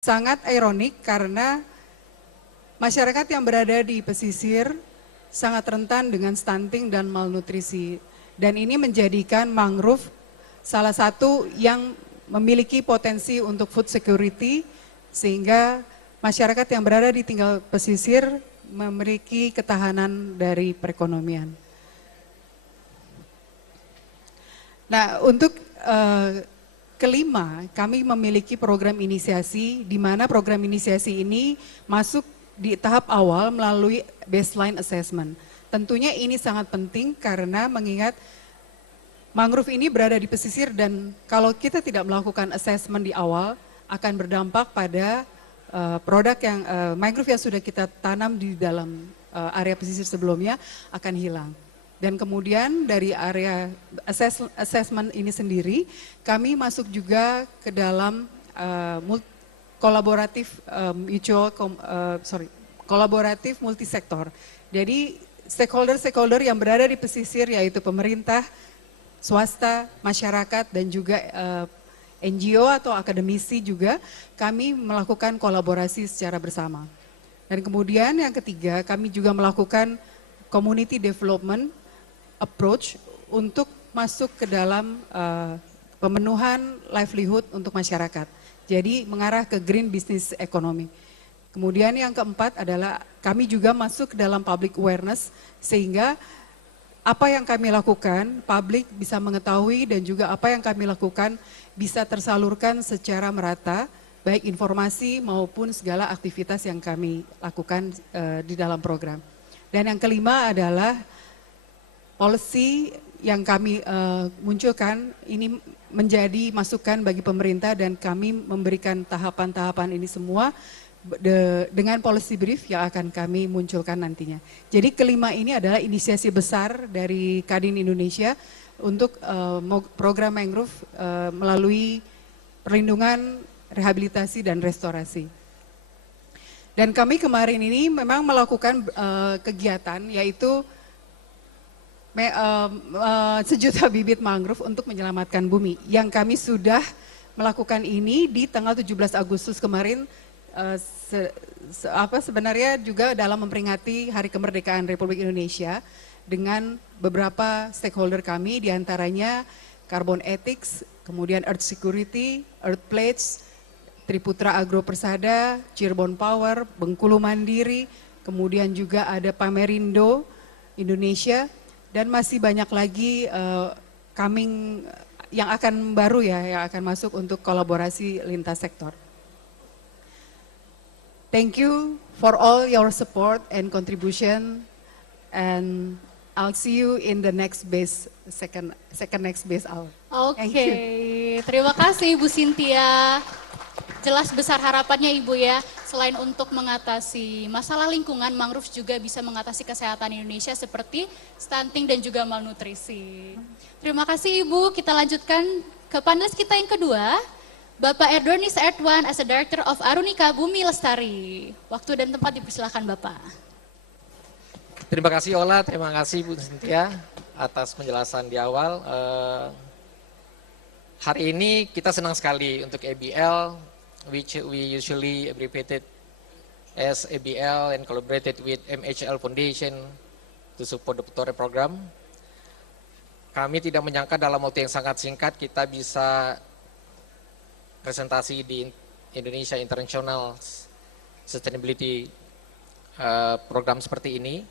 Sangat ironik karena masyarakat yang berada di pesisir sangat rentan dengan stunting dan malnutrisi. Dan ini menjadikan mangrove salah satu yang memiliki potensi untuk food security, sehingga masyarakat yang berada di tinggal pesisir memiliki ketahanan dari perekonomian. Nah, untuk kelima, kami memiliki program inisiasi, di mana program inisiasi ini masuk di tahap awal melalui baseline assessment. Tentunya ini sangat penting karena mengingat mangrove ini berada di pesisir dan kalau kita tidak melakukan assessment di awal akan berdampak pada produk yang mangrove yang sudah kita tanam di dalam area pesisir sebelumnya akan hilang. Dan kemudian dari area assessment ini sendiri, kami masuk juga ke dalam kolaboratif multisektor. Jadi stakeholder-stakeholder yang berada di pesisir yaitu pemerintah, swasta, masyarakat, dan juga NGO atau akademisi juga kami melakukan kolaborasi secara bersama. Dan kemudian yang ketiga, kami juga melakukan community development approach untuk masuk ke dalam pemenuhan livelihood untuk masyarakat. Jadi mengarah ke green business economy. Kemudian yang keempat adalah kami juga masuk ke dalam public awareness sehingga apa yang kami lakukan, publik bisa mengetahui dan juga apa yang kami lakukan bisa tersalurkan secara merata, baik informasi maupun segala aktivitas yang kami lakukan di dalam program. Dan yang kelima adalah policy yang kami munculkan ini menjadi masukan bagi pemerintah dan kami memberikan tahapan-tahapan ini semua dengan policy brief yang akan kami munculkan nantinya. Jadi kelima ini adalah inisiasi besar dari Kadin Indonesia untuk program mangrove melalui perlindungan, rehabilitasi, dan restorasi. Dan kami kemarin ini memang melakukan kegiatan yaitu 1 juta bibit mangrove untuk menyelamatkan bumi. Yang kami sudah melakukan ini di tanggal 17 Agustus kemarin, sebenarnya juga dalam memperingati Hari Kemerdekaan Republik Indonesia dengan beberapa stakeholder kami, diantaranya Carbon Ethics, kemudian Earth Security, Earth Pledge, Triputra Agro Persada, Cirebon Power, Bengkulu Mandiri, kemudian juga ada Pamerindo Indonesia, dan masih banyak lagi coming yang akan baru ya, yang akan masuk untuk kolaborasi lintas sektor. Thank you for all your support and contribution, and I'll see you in the next base, second next base hour. Oke, terima kasih Ibu Cynthia. Jelas besar harapannya Ibu ya, selain untuk mengatasi masalah lingkungan, mangrove juga bisa mengatasi kesehatan Indonesia seperti stunting dan juga malnutrisi. Terima kasih Ibu, kita lanjutkan ke panelis kita yang kedua, Bapak Erdonis Ertwan as a Director of Arunika Bumi Lestari. Waktu dan tempat dipersilakan Bapak. Terima kasih Ola, terima kasih Bu Cynthia atas penjelasan di awal. Hari ini kita senang sekali untuk ABL, which we usually abbreviated as ABL and collaborated with MHL Foundation to support the tutorial program. Kami tidak menyangka dalam waktu yang sangat singkat kita bisa presentasi di Indonesia International Sustainability Program seperti ini.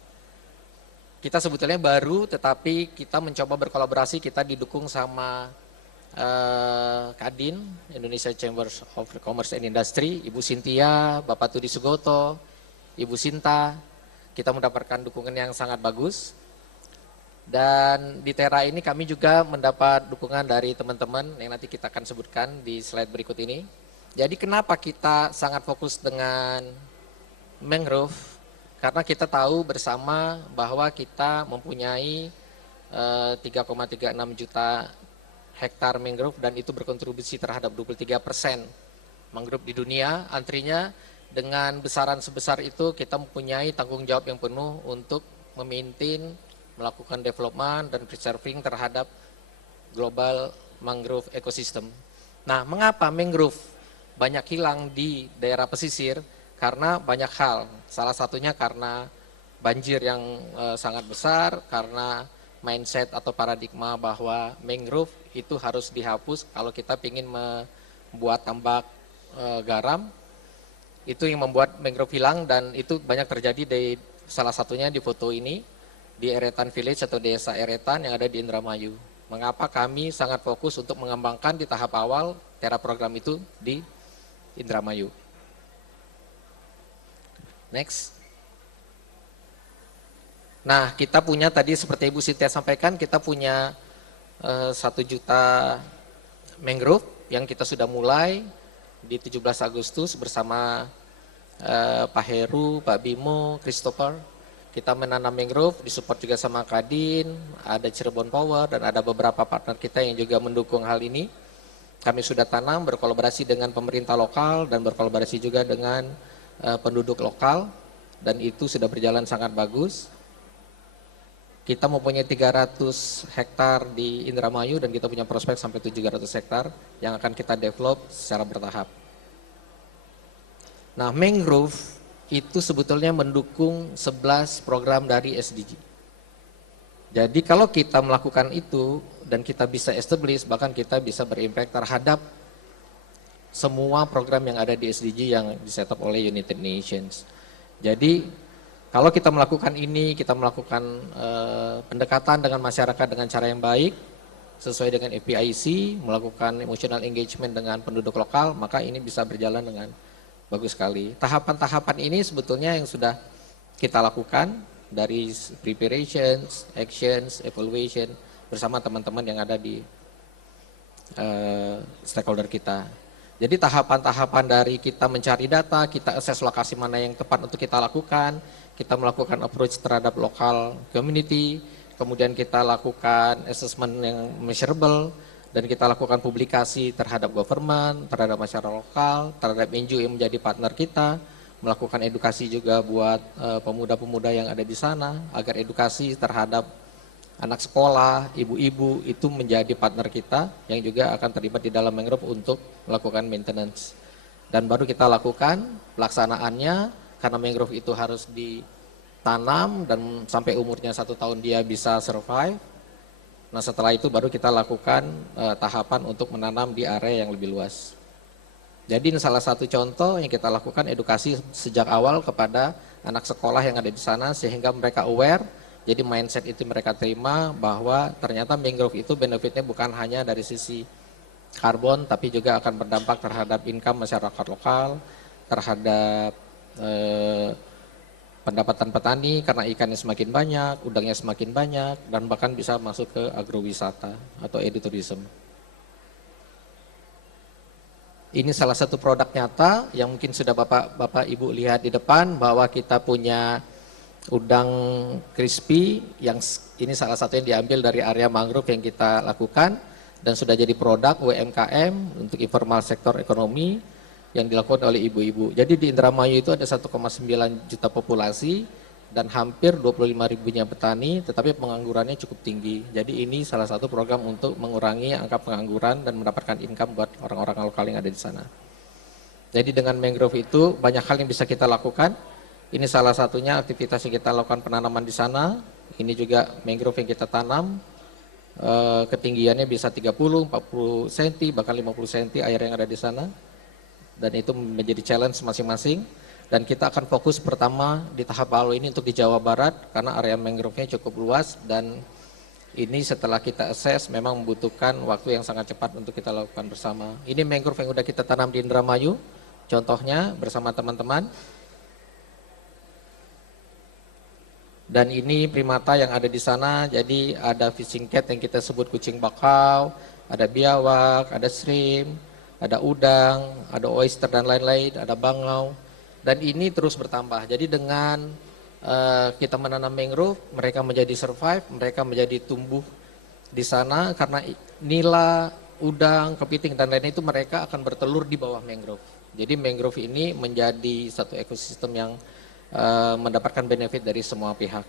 Kita sebetulnya baru, tetapi kita mencoba berkolaborasi, kita didukung sama Kadin, Indonesia Chamber of Commerce and Industry, Ibu Cynthia, Bapak Tudi Sugoto, Ibu Sinta, kita mendapatkan dukungan yang sangat bagus. Dan di Tera ini kami juga mendapat dukungan dari teman-teman yang nanti kita akan sebutkan di slide berikut ini. Jadi kenapa kita sangat fokus dengan mangrove? Karena kita tahu bersama bahwa kita mempunyai 3,36 juta hektar mangrove dan itu berkontribusi terhadap 23% mangrove di dunia. Artinya dengan besaran sebesar itu kita mempunyai tanggung jawab yang penuh untuk memaintain, melakukan development dan preserving terhadap global mangrove ecosystem. Nah, mengapa mangrove banyak hilang di daerah pesisir karena banyak hal. Salah satunya karena banjir yang sangat besar, karena mindset atau paradigma bahwa mangrove itu harus dihapus kalau kita ingin membuat tambak garam. Itu yang membuat mangrove hilang, dan itu banyak terjadi di salah satunya di foto ini, di Eretan Village atau desa Eretan yang ada di Indramayu. Mengapa kami sangat fokus untuk mengembangkan di tahap awal Tera program itu di Indramayu. Next. Nah, kita punya tadi seperti Ibu Sintia sampaikan, kita punya 1 juta mangrove yang kita sudah mulai di 17 Agustus bersama Pak Heru, Pak Bimo, Christopher. Kita menanam mangrove, disupport juga sama Kadin, ada Cirebon Power, dan ada beberapa partner kita yang juga mendukung hal ini. Kami sudah tanam berkolaborasi dengan pemerintah lokal dan berkolaborasi juga dengan penduduk lokal, dan itu sudah berjalan sangat bagus. Kita mempunyai 300 hektar di Indramayu dan kita punya prospek sampai 700 hektar yang akan kita develop secara bertahap. Nah, mangrove itu sebetulnya mendukung 11 program dari SDG. Jadi kalau kita melakukan itu dan kita bisa establish, bahkan kita bisa berimpact terhadap semua program yang ada di SDG yang disetup oleh United Nations. Jadi kalau kita melakukan ini, kita melakukan pendekatan dengan masyarakat dengan cara yang baik, sesuai dengan APIC, melakukan emotional engagement dengan penduduk lokal, maka ini bisa berjalan dengan bagus sekali. Tahapan-tahapan ini sebetulnya yang sudah kita lakukan dari preparations, actions, evaluation bersama teman-teman yang ada di stakeholder kita. Jadi tahapan-tahapan dari kita mencari data, kita assess lokasi mana yang tepat untuk kita lakukan, kita melakukan approach terhadap lokal community, kemudian kita lakukan assessment yang measurable, dan kita lakukan publikasi terhadap government, terhadap masyarakat lokal, terhadap NGO yang menjadi partner kita, melakukan edukasi juga buat pemuda-pemuda yang ada di sana, agar edukasi terhadap anak sekolah, ibu-ibu itu menjadi partner kita yang juga akan terlibat di dalam mangrove untuk melakukan maintenance. Dan baru kita lakukan pelaksanaannya, karena mangrove itu harus ditanam dan sampai umurnya 1 tahun dia bisa survive. Nah, setelah itu baru kita lakukan tahapan untuk menanam di area yang lebih luas. Jadi ini salah satu contoh yang kita lakukan, edukasi sejak awal kepada anak sekolah yang ada di sana sehingga mereka aware. Jadi mindset itu mereka terima bahwa ternyata mangrove itu benefitnya bukan hanya dari sisi karbon, tapi juga akan berdampak terhadap income masyarakat lokal, terhadap pendapatan petani karena ikannya semakin banyak, udangnya semakin banyak, dan bahkan bisa masuk ke agrowisata atau edutourism. Ini salah satu produk nyata yang mungkin sudah Bapak Ibu lihat di depan, bahwa kita punya udang crispy yang ini salah satu yang diambil dari area mangrove yang kita lakukan dan sudah jadi produk UMKM untuk informal sektor ekonomi yang dilakukan oleh ibu-ibu. Jadi di Indramayu itu ada 1,9 juta populasi dan hampir 25.000-nya petani, tetapi penganggurannya cukup tinggi. Jadi ini salah satu program untuk mengurangi angka pengangguran dan mendapatkan income buat orang-orang lokal yang ada di sana. Jadi dengan mangrove itu banyak hal yang bisa kita lakukan. Ini salah satunya aktivitas yang kita lakukan, penanaman di sana. Ini juga mangrove yang kita tanam, ketinggiannya bisa 30, 40 cm, bahkan 50 cm air yang ada di sana. Dan itu menjadi challenge masing-masing. Dan kita akan fokus pertama di tahap awal ini untuk di Jawa Barat karena area mangrove-nya cukup luas, dan ini setelah kita assess memang membutuhkan waktu yang sangat cepat untuk kita lakukan bersama. Ini mangrove yang sudah kita tanam di Indramayu, contohnya bersama teman-teman. Dan ini primata yang ada di sana, jadi ada fishing cat yang kita sebut kucing bakau, ada biawak, ada shrimp, ada udang, ada oyster dan lain-lain, ada bangau. Dan ini terus bertambah. Jadi dengan kita menanam mangrove, mereka menjadi survive, mereka menjadi tumbuh di sana karena nila, udang, kepiting dan lain-lain itu mereka akan bertelur di bawah mangrove. Jadi mangrove ini menjadi satu ekosistem yang mendapatkan benefit dari semua pihak.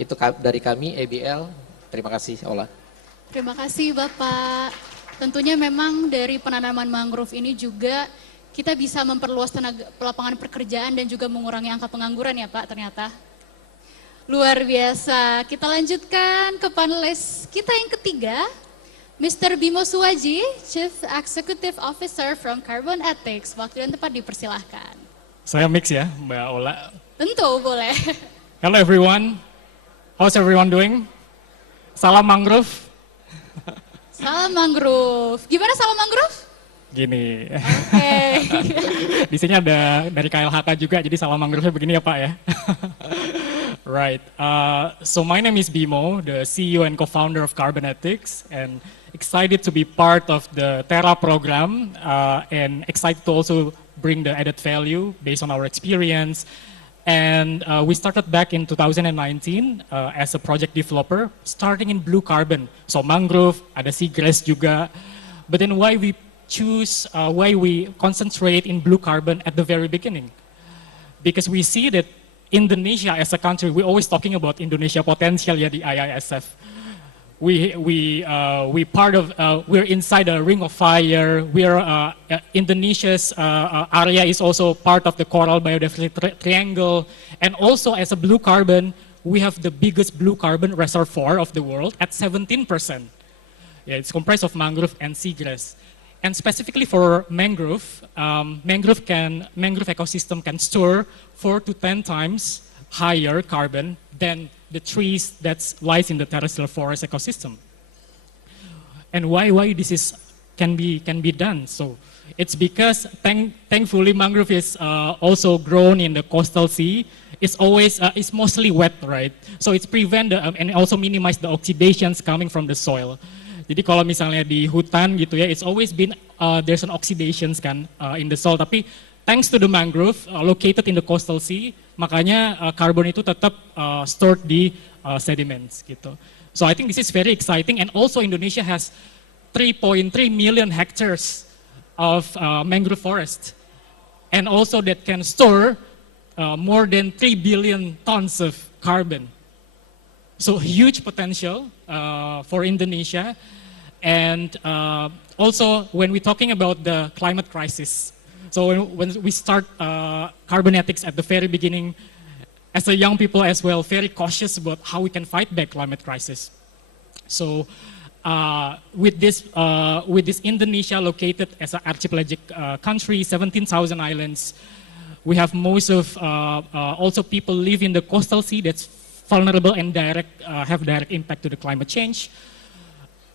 Itu dari kami ABL. Terima kasih, Ola. Terima kasih Bapak. Tentunya memang dari penanaman mangrove ini juga kita bisa memperluas lapangan pekerjaan dan juga mengurangi angka pengangguran ya Pak ternyata. Luar biasa. Kita lanjutkan ke panelis kita yang ketiga, Mr. Bimo Suwaji, Chief Executive Officer from Carbon Ethics. Waktu dan tempat dipersilahkan. Saya mix ya, Mbak Ola. Tentu boleh. Hello everyone, how's everyone doing? Salam mangrove. Salam mangrove. Gimana salam mangrove? Gini, Oke. di sini ada dari KLHK juga, jadi salam mangrove begini ya Pak ya. Right, so my name is Bimo, the CEO and co-founder of Carbon Ethics, and excited to be part of the Terra program, and excited to also bring the added value based on our experience. And we started back in 2019 as a project developer, starting in blue carbon. So mangrove, ada seagrass juga. But then why we concentrate in blue carbon at the very beginning? Because we see that Indonesia as a country, we're always talking about Indonesia potential ya di IISF. We're inside a ring of fire. Indonesia's area is also part of the coral biodiversity triangle. And also as a blue carbon, we have the biggest blue carbon reservoir of the world at 17%. Yeah, it's comprised of mangrove and seagrass. And specifically for mangrove, mangrove ecosystem can store 4 to 10 times higher carbon than the trees that lies in the terrestrial forest ecosystem. And why this can be done? So it's because thankfully mangrove is also grown in the coastal sea. It's mostly wet, right? So it's prevent and also minimize the oxidations coming from the soil. Jadi kalau misalnya di hutan gitu ya, it's always been there's an oxidations kan in the soil. Tapi thanks to the mangrove located in the coastal sea, makanya karbon itu tetap stored di sediments gitu. So I think this is very exciting, and also Indonesia has 3.3 million hectares of mangrove forest, and also that can store more than 3 billion tons of carbon. So huge potential for Indonesia, and also when we're talking about the climate crisis. So when we start Carbon Ethics at the very beginning, as a young people as well, very cautious about how we can fight back climate crisis. So with this Indonesia located as an archipelagic country, 17,000 islands, we have most of also people live in the coastal sea that's vulnerable and have direct impact to the climate change.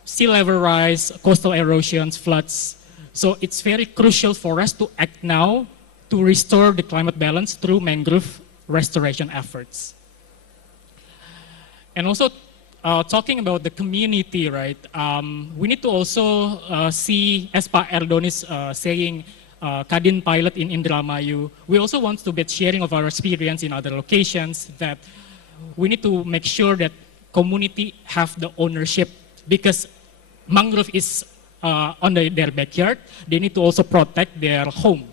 Sea level rise, coastal erosions, floods. So it's very crucial for us to act now to restore the climate balance through mangrove restoration efforts. And also talking about the community, right? We need to also see, as Pak Erdon is saying, Kadin pilot in Indramayu. We also want to be sharing of our experience in other locations, that we need to make sure that community have the ownership, because mangrove is on their backyard. They need to also protect their home.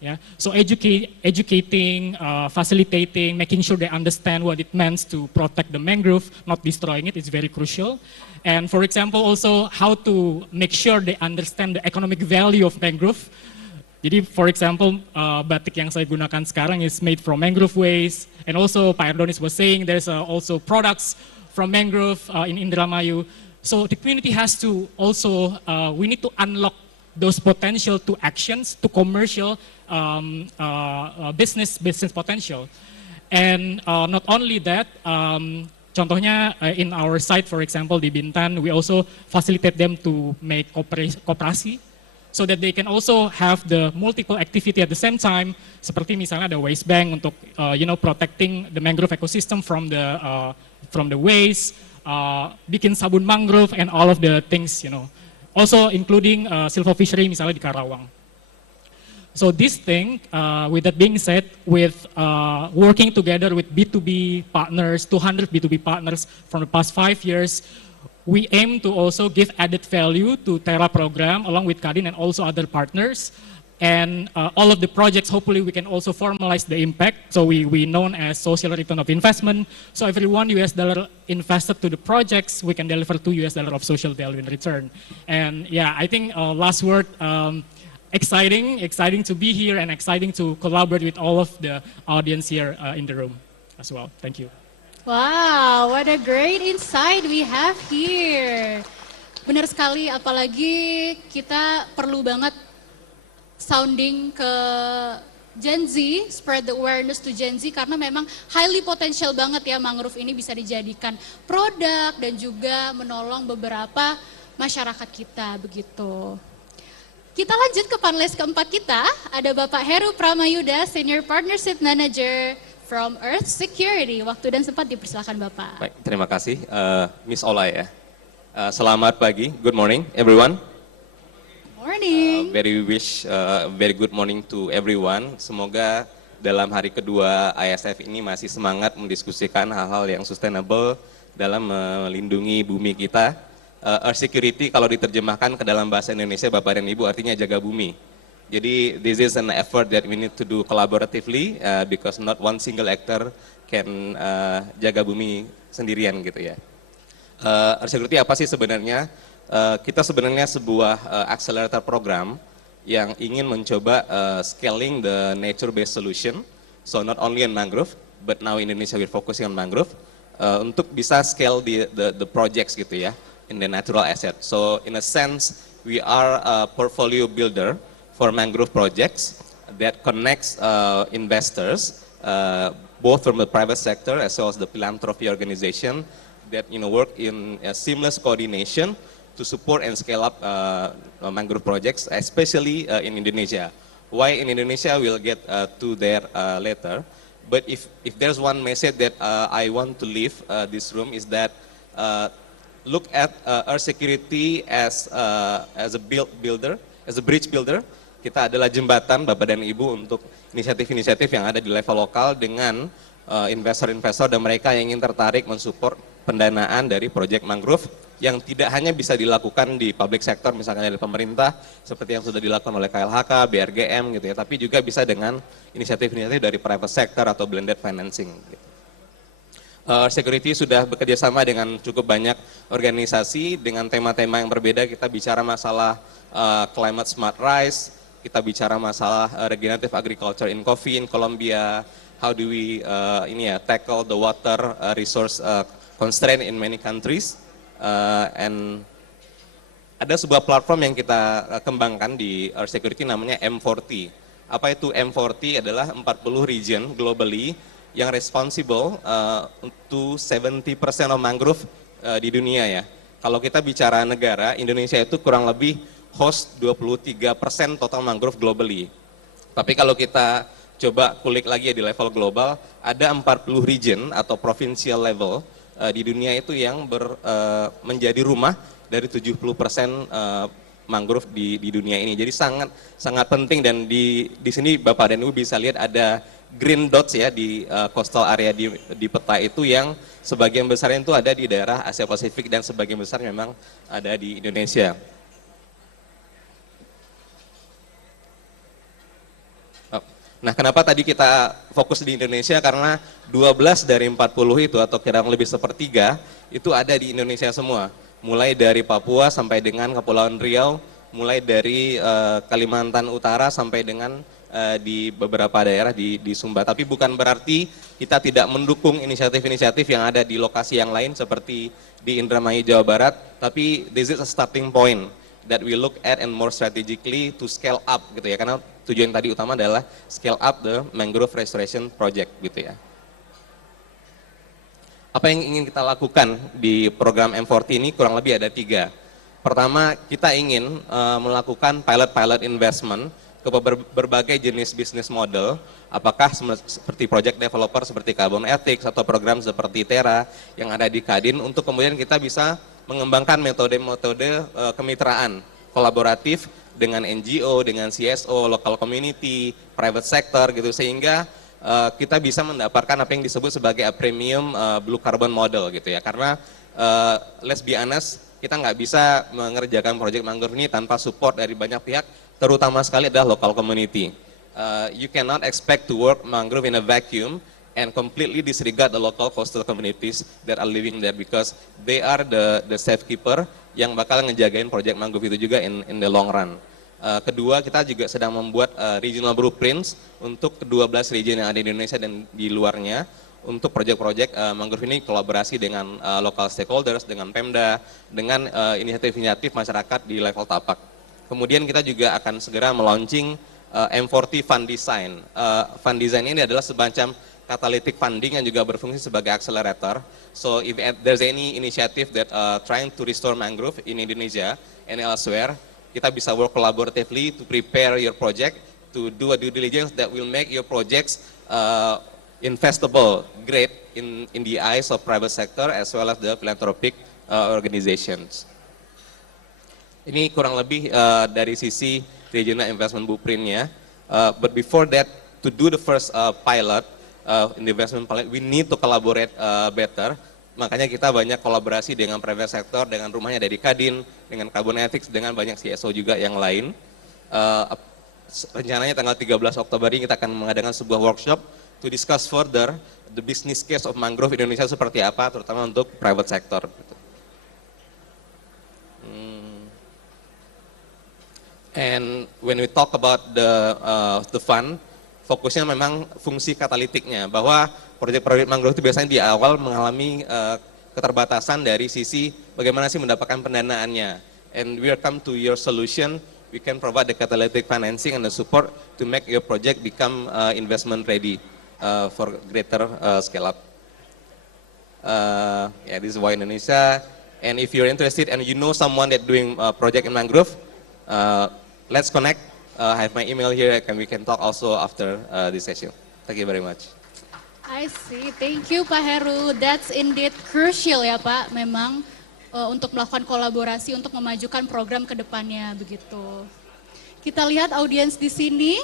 Yeah? So educating, facilitating, making sure they understand what it means to protect the mangrove, not destroying it, is very crucial. And for example, also how to make sure they understand the economic value of mangrove. Jadi for example, batik yang saya gunakan sekarang is made from mangrove waste. And also Pak Erdonis was saying there's also products from mangrove in Indramayu. So the community has to also, we need to unlock those potential to actions, to commercial business potential. And not only that, contohnya in our site, for example, di Bintan, we also facilitate them to make kooperasi, so that they can also have the multiple activity at the same time. Seperti misalnya ada waste bank untuk, protecting the mangrove ecosystem from the waste, bikin sabun mangrove and all of the things, Also including silver fishery misalnya di Karawang. So this thing, with that being said, with working together with B2B partners, 200 B2B partners from the past 5 years, we aim to also give added value to Terra program along with Kadin and also other partners And all of the projects, hopefully we can also formalize the impact. So we known as social return of investment. So every $1 invested to the projects, we can deliver $2 of social value in return. And yeah, I think last word, exciting to be here and exciting to collaborate with all of the audience here in the room as well. Thank you. Wow, what a great insight we have here. Benar sekali, apalagi kita perlu banget sounding ke Gen Z, spread the awareness to Gen Z, karena memang highly potential banget ya mangrove ini bisa dijadikan produk dan juga menolong beberapa masyarakat kita begitu. Kita lanjut ke panelis keempat kita, ada Bapak Heru Pramayuda, Senior Partnership Manager from Earth Security. Waktu dan sempat dipersilakan Bapak. Baik, terima kasih Miss Ola ya. Selamat pagi, good morning everyone. Morning. Very good morning to everyone. Semoga dalam hari kedua ISF ini masih semangat mendiskusikan hal-hal yang sustainable dalam melindungi bumi kita. Earth security kalau diterjemahkan ke dalam bahasa Indonesia Bapak dan Ibu artinya jaga bumi. Jadi this is an effort that we need to do collaboratively because not one single actor can jaga bumi sendirian gitu ya. Earth security apa sih sebenarnya? Kita sebenarnya sebuah accelerator program yang ingin mencoba scaling the nature-based solution. So not only in mangrove, but now in Indonesia we're focusing on mangrove untuk bisa scale the projects gitu ya, in the natural asset. So in a sense, we are a portfolio builder for mangrove projects that connects investors, both from the private sector as well as the philanthropy organization that work in a seamless coordination to support and scale up mangrove projects, especially in Indonesia. Why in Indonesia, we'll get to there later. But if there's one message that I want to leave this room is that look at our security as a builder, as a bridge builder. Kita adalah jembatan Bapak dan Ibu untuk inisiatif-inisiatif yang ada di level lokal dengan investor-investor dan mereka yang ingin tertarik mensupport pendanaan dari proyek mangrove yang tidak hanya bisa dilakukan di public sector misalnya dari pemerintah seperti yang sudah dilakukan oleh KLHK, BRGM gitu ya, tapi juga bisa dengan inisiatif-inisiatif dari private sector atau blended financing. Gitu. Security sudah bekerja sama dengan cukup banyak organisasi dengan tema-tema yang berbeda. Kita bicara masalah climate smart rice, kita bicara masalah regenerative agriculture in coffee in Colombia, how do we tackle the water resource constraint in many countries. And ada sebuah platform yang kita kembangkan di Earth Security namanya M40. Apa itu M40? Adalah 40 region globally yang responsible to 70% of mangrove di dunia ya. Kalau kita bicara negara, Indonesia itu kurang lebih host 23% total mangrove globally. Tapi kalau kita coba kulik lagi ya di level global, ada 40 region atau provincial level di dunia itu yang menjadi rumah dari 70% mangrove di dunia ini. Jadi sangat penting dan di sini Bapak dan Ibu bisa lihat ada green dots ya di coastal area di peta itu yang sebagian besar itu ada di daerah Asia Pasifik dan sebagian besar memang ada di Indonesia. Nah, kenapa tadi kita fokus di Indonesia? Karena 12 dari 40 itu atau kira-kira lebih sepertiga itu ada di Indonesia semua. Mulai dari Papua sampai dengan Kepulauan Riau, mulai dari Kalimantan Utara sampai dengan di beberapa daerah di Sumba. Tapi bukan berarti kita tidak mendukung inisiatif-inisiatif yang ada di lokasi yang lain seperti di Indramayu, Jawa Barat. Tapi this is a starting point that we look at and more strategically to scale up gitu ya. Karena tujuan tadi utama adalah scale up the mangrove restoration project gitu ya. Apa yang ingin kita lakukan di program M40 ini kurang lebih ada 3. Pertama, kita ingin melakukan pilot investment ke berbagai jenis bisnis model, apakah seperti project developer seperti Carbon Ethics atau program seperti Terra yang ada di Kadin untuk kemudian kita bisa mengembangkan metode-metode kemitraan kolaboratif dengan NGO, dengan CSO, local community, private sector gitu sehingga kita bisa mendapatkan apa yang disebut sebagai a premium blue carbon model gitu ya. Karena let's be honest, kita nggak bisa mengerjakan proyek mangrove ini tanpa support dari banyak pihak terutama sekali adalah local community. You cannot expect to work mangrove in a vacuum and completely disregard the local coastal communities that are living there, because they are the safekeeper yang bakal ngejagain project mangrove itu juga in the long run. Kedua, kita juga sedang membuat regional blueprints untuk ke-12 region yang ada di Indonesia dan di luarnya, untuk proyek-proyek mangrove ini kolaborasi dengan local stakeholders, dengan Pemda, dengan inisiatif-inisiatif masyarakat di level tapak. Kemudian kita juga akan segera melaunching M40 Fund Design. Fund Design ini adalah semacam catalytic funding yang juga berfungsi sebagai accelerator. So if there's any initiative that trying to restore mangrove in Indonesia and elsewhere, kita bisa work collaboratively to prepare your project, to do a due diligence that will make your projects investable, great in the eyes of private sector as well as the philanthropic organizations. Ini kurang lebih dari sisi regional investment blueprint-nya. But before that, to do the first pilot, in the investment pilot, we need to collaborate better. Makanya kita banyak kolaborasi dengan private sector, dengan rumahnya dari Kadin, dengan Carbon Ethics, dengan banyak CSO juga yang lain. Rencananya tanggal 13 Oktober ini kita akan mengadakan sebuah workshop to discuss further the business case of mangrove Indonesia seperti apa, terutama untuk private sector. And when we talk about the fund, fokusnya memang fungsi katalitiknya, bahwa proyek-proyek mangrove itu biasanya di awal mengalami keterbatasan dari sisi bagaimana sih mendapatkan pendanaannya. And we come to your solution, we can provide the catalytic financing and the support to make your project become investment ready for greater scale up. Yeah, this is why Indonesia. And if you're interested and you know someone that doing project in mangrove, let's connect. I have my email here, and we can talk also after this session. Thank you very much. I see, thank you Pak Heru. That's indeed crucial ya Pak, memang untuk melakukan kolaborasi untuk memajukan program ke depannya begitu. Kita lihat audiens di sini,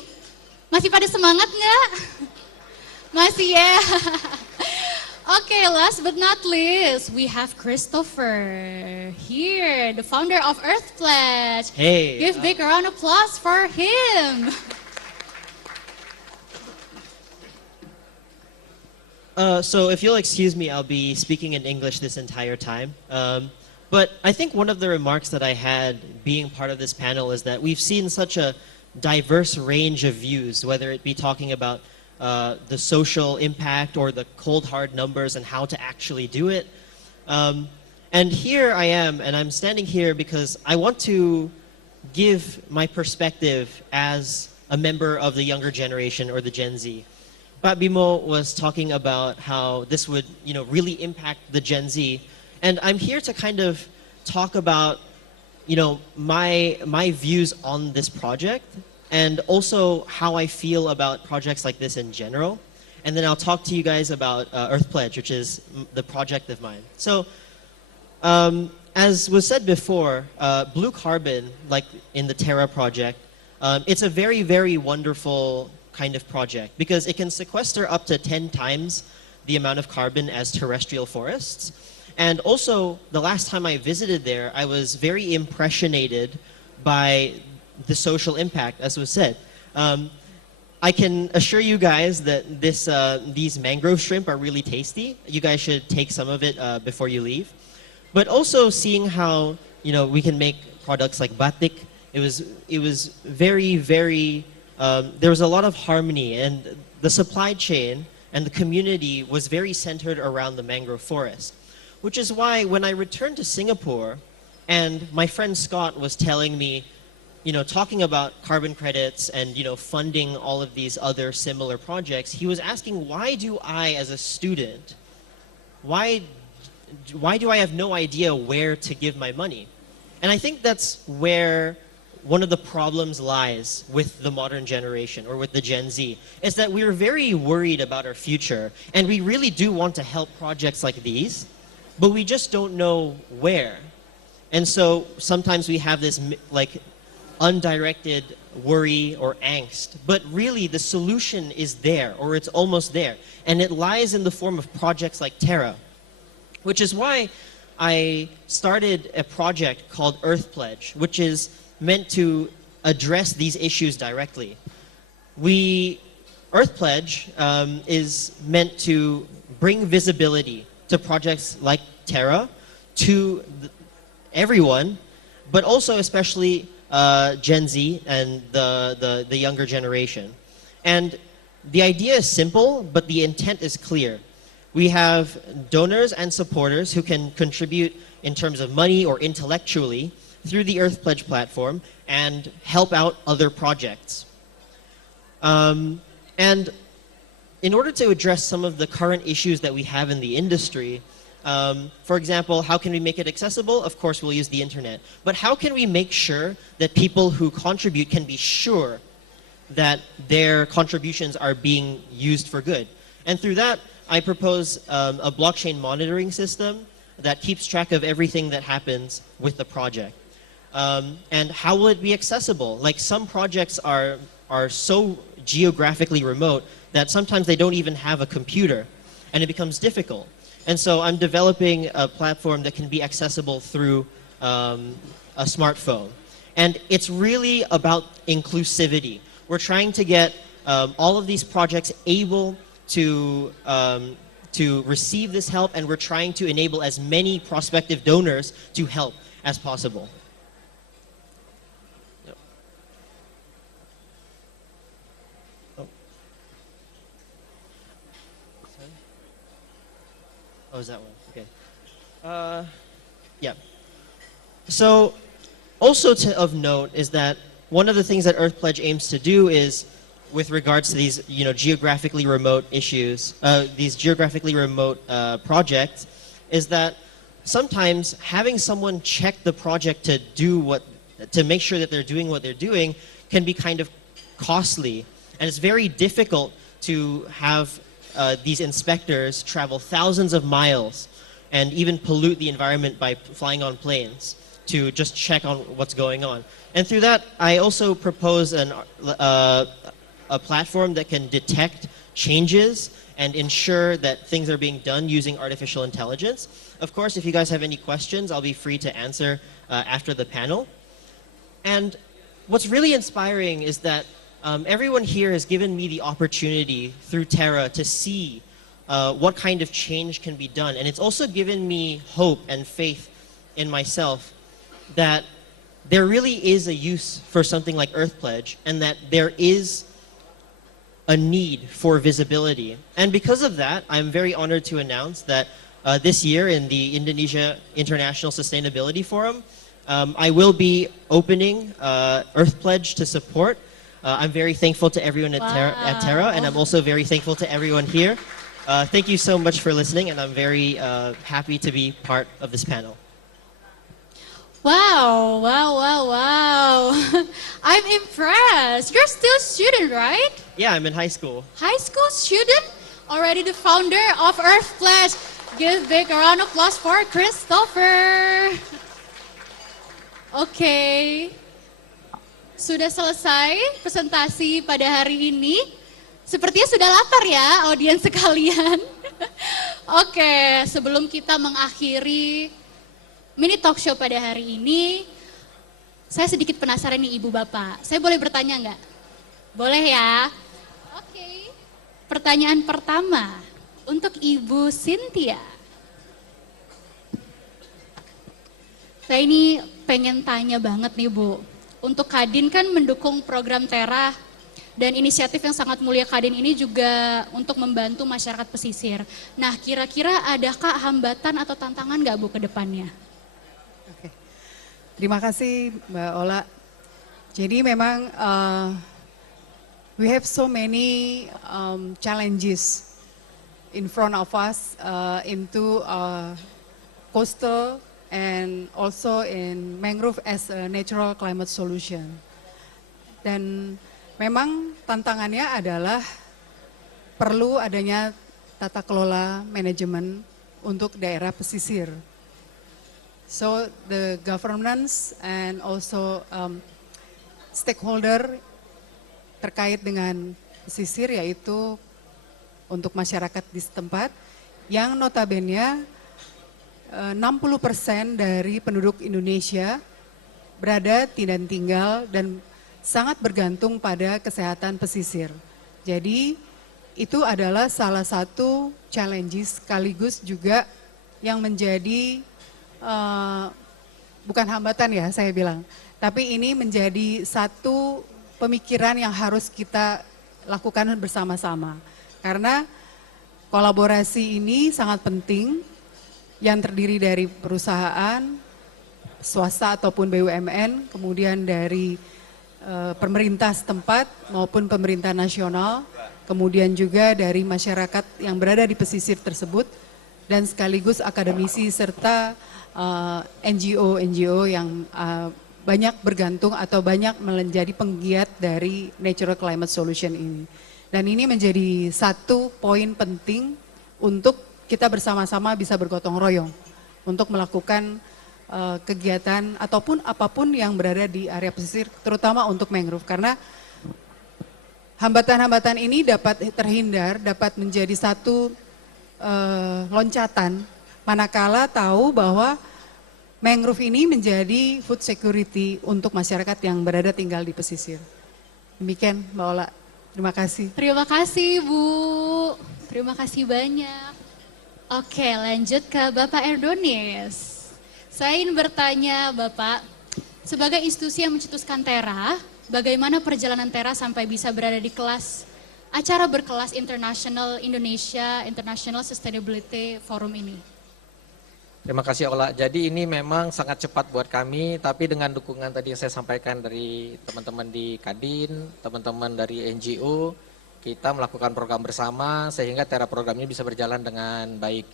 masih pada semangat nggak? Masih ya. Okay, last but not least, we have Christopher here, the founder of Earth Pledge. Hey. Give big round of applause for him. So if you'll excuse me, I'll be speaking in English this entire time. But I think one of the remarks that I had being part of this panel is that we've seen such a diverse range of views, whether it be talking about the social impact or the cold hard numbers and how to actually do it. And here I am, and I'm standing here because I want to give my perspective as a member of the younger generation or the Gen Z. Pak Bimo was talking about how this would, really impact the Gen Z, and I'm here to kind of talk about, my views on this project, and also how I feel about projects like this in general. And then I'll talk to you guys about Earth Pledge, which is the project of mine. So, as was said before, blue carbon, like in the Terra project, it's a very, very wonderful kind of project because it can sequester up to 10 times the amount of carbon as terrestrial forests. And also, the last time I visited there, I was very impressionated by the social impact, as was said. I can assure you guys that these mangrove shrimp are really tasty. You guys should take some of it before you leave. But also seeing how we can make products like batik, it was very, very. There was a lot of harmony, and the supply chain and the community was very centered around the mangrove forest, which is why when I returned to Singapore, and my friend Scott was telling me, talking about carbon credits and funding all of these other similar projects, he was asking, why do I, as a student, why do I have no idea where to give my money? And I think that's where one of the problems lies with the modern generation or with the Gen Z, is that we're very worried about our future, and we really do want to help projects like these, but we just don't know where. And so sometimes we have this undirected worry or angst, but really the solution is there, or it's almost there, and it lies in the form of projects like Terra, which is why I started a project called Earth Pledge, which is meant to address these issues directly. Earth Pledge is meant to bring visibility to projects like Terra to everyone, but also especially Gen Z and the younger generation. And the idea is simple, but the intent is clear. We have donors and supporters who can contribute in terms of money or intellectually through the Earth Pledge platform and help out other projects. And in order to address some of the current issues that we have in the industry, for example, how can we make it accessible? Of course, we'll use the internet. But how can we make sure that people who contribute can be sure that their contributions are being used for good? And through that, I propose a blockchain monitoring system that keeps track of everything that happens with the project. And how will it be accessible? Like, some projects are so geographically remote that sometimes they don't even have a computer, and it becomes difficult. And so I'm developing a platform that can be accessible through a smartphone. And it's really about inclusivity. We're trying to get all of these projects able to receive this help, and we're trying to enable as many prospective donors to help as possible. Yep. Oh. Sorry? Oh, is that one? Okay. Yeah. So, also of note is that one of the things that Earth Pledge aims to do is, with regards to these, geographically remote issues, these geographically remote projects, is that sometimes having someone check the project to make sure that they're doing what they're doing can be kind of costly, and it's very difficult to have these inspectors travel thousands of miles and even pollute the environment by flying on planes to just check on what's going on. And through that, I also propose a platform that can detect changes and ensure that things are being done using artificial intelligence. Of course, if you guys have any questions, I'll be free to answer after the panel. And what's really inspiring is that everyone here has given me the opportunity through Terra to see what kind of change can be done. And it's also given me hope and faith in myself that there really is a use for something like Earth Pledge, and that there is a need for visibility. And because of that, I'm very honored to announce that this year in the Indonesia International Sustainability Forum, I will be opening Earth Pledge to support. I'm very thankful to everyone at Terra, and I'm also very thankful to everyone here. Thank you so much for listening, and I'm very happy to be part of this panel. Wow, wow, wow, wow. I'm impressed. You're still a student, right? Yeah, I'm in high school. High school student? Already the founder of Earth Pledge. Give big round of applause for Christopher. Oke. Sudah selesai presentasi pada hari ini. Sepertinya sudah lapar ya audiens sekalian. Oke, sebelum kita mengakhiri mini talk show pada hari ini, saya sedikit penasaran nih Ibu Bapak. Saya boleh bertanya nggak? Boleh ya? Oke. Pertanyaan pertama untuk Ibu Cynthia. Saya ini pengen tanya banget nih Bu. Untuk Kadin kan mendukung program Terra, dan inisiatif yang sangat mulia Kadin ini juga untuk membantu masyarakat pesisir. Nah, kira-kira adakah hambatan atau tantangan nggak Bu ke depannya? Oke. Terima kasih Mbak Ola. Jadi memang we have so many challenges in front of us into coastal and also in mangrove as a natural climate solution. Dan memang tantangannya adalah perlu adanya tata kelola manajemen untuk daerah pesisir. So the governance and also stakeholder terkait dengan pesisir, yaitu untuk masyarakat di setempat yang notabene 60% dari penduduk Indonesia berada dan tinggal dan sangat bergantung pada kesehatan pesisir. Jadi itu adalah salah satu challenges sekaligus juga yang menjadi bukan hambatan ya saya bilang, tapi ini menjadi satu pemikiran yang harus kita lakukan bersama-sama. Karena kolaborasi ini sangat penting yang terdiri dari perusahaan, swasta ataupun BUMN, kemudian dari pemerintah setempat maupun pemerintah nasional, kemudian juga dari masyarakat yang berada di pesisir tersebut, dan sekaligus akademisi serta NGO yang banyak bergantung atau banyak menjadi penggiat dari Natural Climate Solution ini. Dan ini menjadi satu poin penting untuk kita bersama-sama bisa bergotong royong untuk melakukan kegiatan ataupun apapun yang berada di area pesisir, terutama untuk mangrove. Karena hambatan-hambatan ini dapat terhindar, dapat menjadi satu loncatan manakala tahu bahwa mangrove ini menjadi food security untuk masyarakat yang berada tinggal di pesisir. Demikian Mbak Ola, terima kasih. Terima kasih Bu, terima kasih banyak. Oke, lanjut ke Bapak Erdonis. Saya ingin bertanya Bapak, sebagai institusi yang mencetuskan Tera, bagaimana perjalanan Tera sampai bisa berada di kelas acara berkelas International Indonesia International Sustainability Forum ini? Terima kasih Ola. Jadi ini memang sangat cepat buat kami, tapi dengan dukungan tadi yang saya sampaikan dari teman-teman di Kadin, teman-teman dari NGO, kita melakukan program bersama sehingga Tera program ini bisa berjalan dengan baik.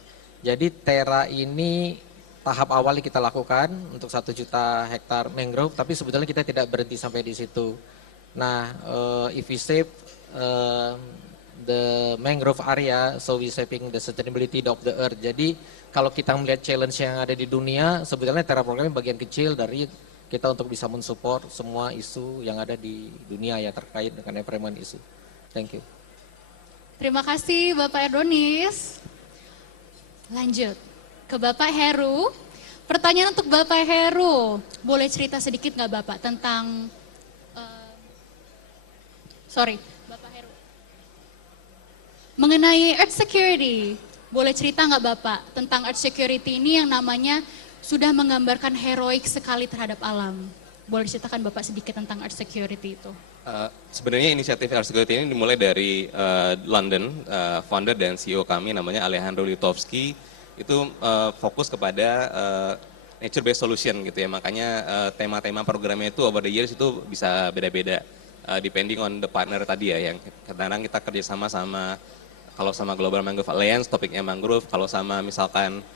Jadi Tera ini tahap awal kita lakukan untuk 1 juta hektar mangrove, tapi sebetulnya kita tidak berhenti sampai di situ. Nah, if we save the mangrove area, so we saving the sustainability of the earth. Jadi kalau kita melihat challenge yang ada di dunia, sebetulnya Tera program bagian kecil dari kita untuk bisa mensupport semua isu yang ada di dunia ya terkait dengan environment isu. Thank you. Terima kasih Bapak Erdonis. Lanjut ke Bapak Heru. Pertanyaan untuk Bapak Heru, boleh cerita sedikit nggak Bapak tentang, Bapak Heru. Mengenai earth security, boleh cerita nggak Bapak tentang earth security ini yang namanya sudah menggambarkan heroik sekali terhadap alam. Boleh ceritakan Bapak sedikit tentang earth security itu? Sebenarnya inisiatif Earth Security ini dimulai dari London, founder dan CEO kami namanya Alejandro Litovsky, itu fokus kepada nature based solution gitu ya, makanya tema-tema programnya itu over the years itu bisa beda-beda, depending on the partner tadi ya, yang kadang-kadang kita kerjasama sama, kalau sama Global Mangrove Alliance topiknya mangrove, kalau sama misalkan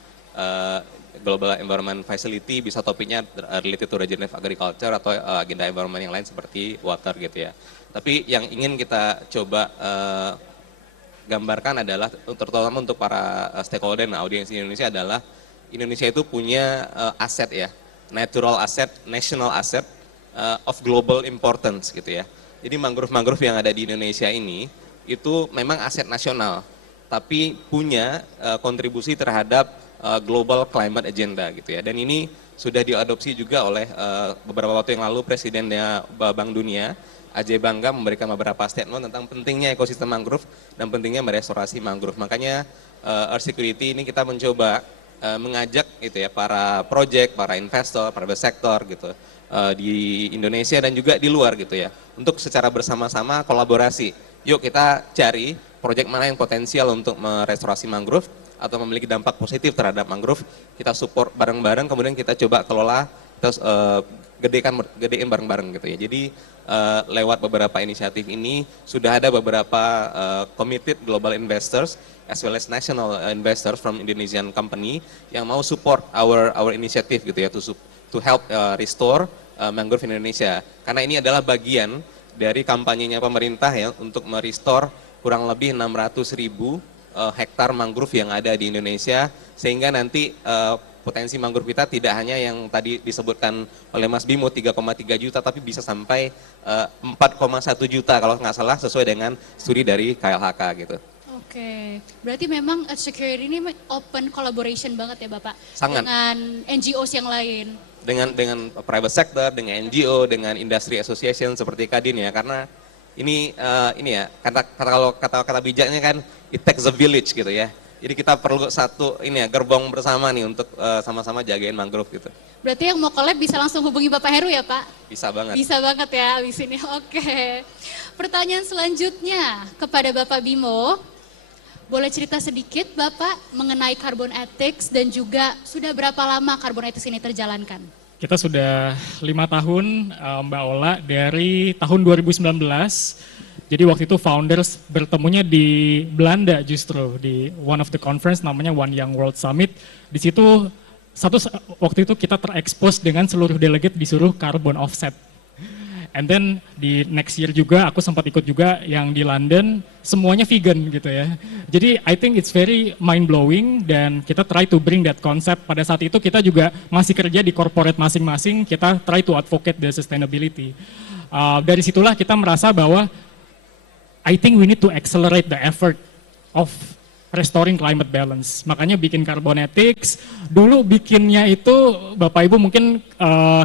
Global Environment Facility bisa topiknya related to regenerative agriculture atau agenda environment yang lain seperti water gitu ya. Tapi yang ingin kita coba gambarkan adalah terutama untuk para stakeholder dan audiens di Indonesia adalah Indonesia itu punya aset ya, natural asset, national asset of global importance gitu ya. Jadi mangrove-mangrove yang ada di Indonesia ini itu memang aset nasional, tapi punya kontribusi terhadap global climate agenda gitu ya. Dan ini sudah diadopsi juga oleh beberapa waktu yang lalu Presidennya Bank Dunia, Ajay Banga, memberikan beberapa statement tentang pentingnya ekosistem mangrove dan pentingnya merestorasi mangrove. Makanya Earth Security ini kita mencoba mengajak gitu ya para project, para investor, private sector gitu di Indonesia dan juga di luar gitu ya, untuk secara bersama-sama kolaborasi. Yuk kita cari proyek mana yang potensial untuk merestorasi mangrove atau memiliki dampak positif terhadap mangrove, kita support bareng-bareng, kemudian kita coba kelola, terus gedein bareng-bareng gitu ya. Jadi lewat beberapa inisiatif ini sudah ada beberapa committed global investors as well as national investors from Indonesian company yang mau support our initiative gitu ya, to help restore mangrove in Indonesia. Karena ini adalah bagian dari kampanyenya pemerintah ya untuk merestore kurang lebih 600.000 hektar mangrove yang ada di Indonesia, sehingga nanti potensi mangrove kita tidak hanya yang tadi disebutkan oleh Mas Bimo 3,3 juta, tapi bisa sampai 4,1 juta kalau nggak salah sesuai dengan studi dari KLHK gitu. Oke, berarti memang Earth Security ini open collaboration banget ya Bapak Sangat. dengan NGOs yang lain. Dengan private sector, dengan NGO, dengan industry association seperti Kadin ya, karena ini ya kalau kata bijaknya kan it takes a village gitu ya. Jadi kita perlu satu gerbong bersama nih untuk sama-sama jagain mangrove gitu. Berarti yang mau collab bisa langsung hubungi Bapak Heru ya Pak? Bisa banget. Bisa banget ya abis ini, oke. Pertanyaan selanjutnya kepada Bapak Bimo. Boleh cerita sedikit Bapak mengenai carbon ethics dan juga sudah berapa lama carbon ethics ini terjalankan? Kita sudah 5 tahun, Mbak Ola, dari tahun 2019. Jadi waktu itu founders bertemunya di Belanda justru, di one of the conference namanya One Young World Summit. Di situ waktu itu kita terekspos dengan seluruh delegate disuruh carbon offset. And then di next year juga aku sempat ikut juga yang di London, semuanya vegan gitu ya. Jadi I think it's very mind blowing dan kita try to bring that concept. Pada saat itu kita juga masih kerja di corporate masing-masing, kita try to advocate the sustainability. Dari situlah kita merasa bahwa I think we need to accelerate the effort of restoring climate balance. Makanya bikin Carbonetics, dulu bikinnya itu Bapak Ibu mungkin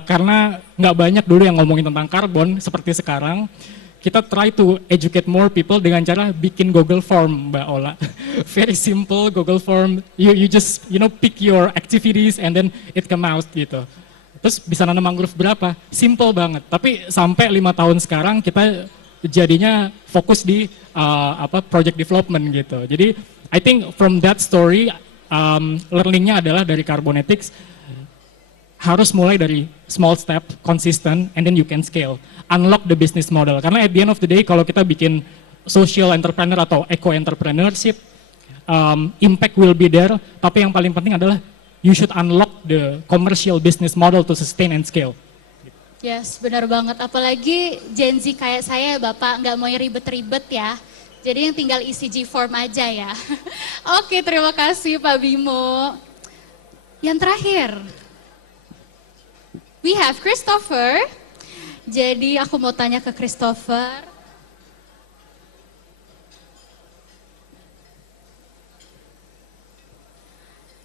karena nggak banyak dulu yang ngomongin tentang karbon seperti sekarang, kita try to educate more people dengan cara bikin Google Form, Mbak Ola. Very simple Google Form, you just pick your activities and then it come out gitu. Terus bisa nanam mangrove berapa? Simple banget, tapi sampai 5 tahun sekarang kita jadinya fokus di project development gitu. Jadi I think from that story, learningnya adalah dari Carbonetics, harus mulai dari small step, consistent, and then you can scale. Unlock the business model. Karena at the end of the day, kalau kita bikin social entrepreneur atau eco-entrepreneurship, impact will be there, tapi yang paling penting adalah you should unlock the commercial business model to sustain and scale. Yes, benar banget. Apalagi Gen Z kayak saya, Bapak, nggak mau yang ribet-ribet ya. Jadi yang tinggal isi G-form aja ya. Oke, terima kasih Pak Bimo. Yang terakhir, we have Christopher. Jadi aku mau tanya ke Christopher.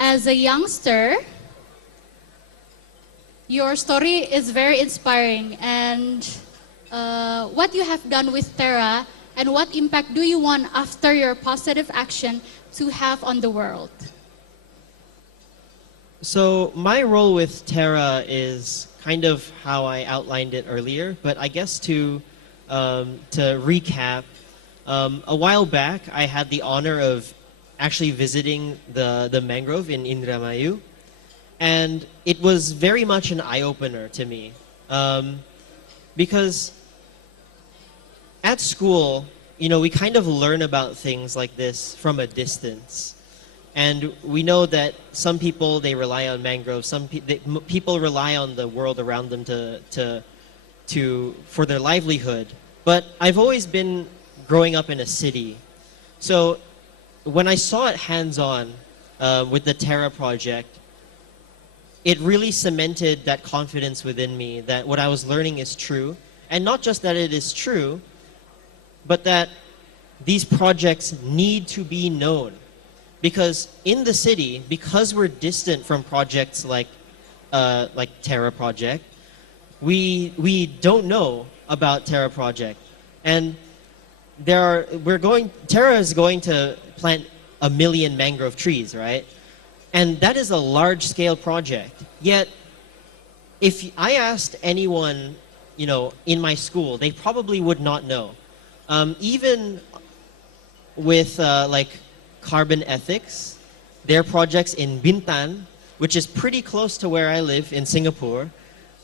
As a youngster, your story is very inspiring, and what you have done with Terra, and what impact do you want after your positive action to have on the world? So my role with Terra is kind of how I outlined it earlier, but I guess to recap, a while back I had the honor of actually visiting the mangrove in Indramayu, and it was very much an eye-opener to me, because at school, we kind of learn about things like this from a distance. And we know that some people, they rely on mangroves, people rely on the world around them for their livelihood. But I've always been growing up in a city. So when I saw it hands-on with the Terra project, it really cemented that confidence within me that what I was learning is true. And not just that it is true, but that these projects need to be known. Because in the city, because we're distant from projects like Terra Project, we don't know about Terra Project. And Terra is going to plant 1 million mangrove trees, right? And that is a large-scale project. Yet, if I asked anyone, in my school, they probably would not know. Even with Carbon Ethics, their projects in Bintan, which is pretty close to where I live in Singapore,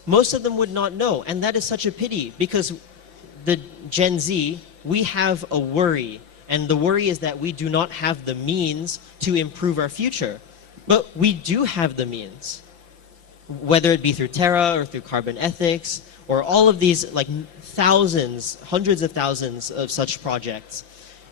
most of them would not know. And that is such a pity, because the Gen Z, we have a worry. And the worry is that we do not have the means to improve our future. But we do have the means, whether it be through Terra or through Carbon Ethics, or all of these thousands, hundreds of thousands of such projects.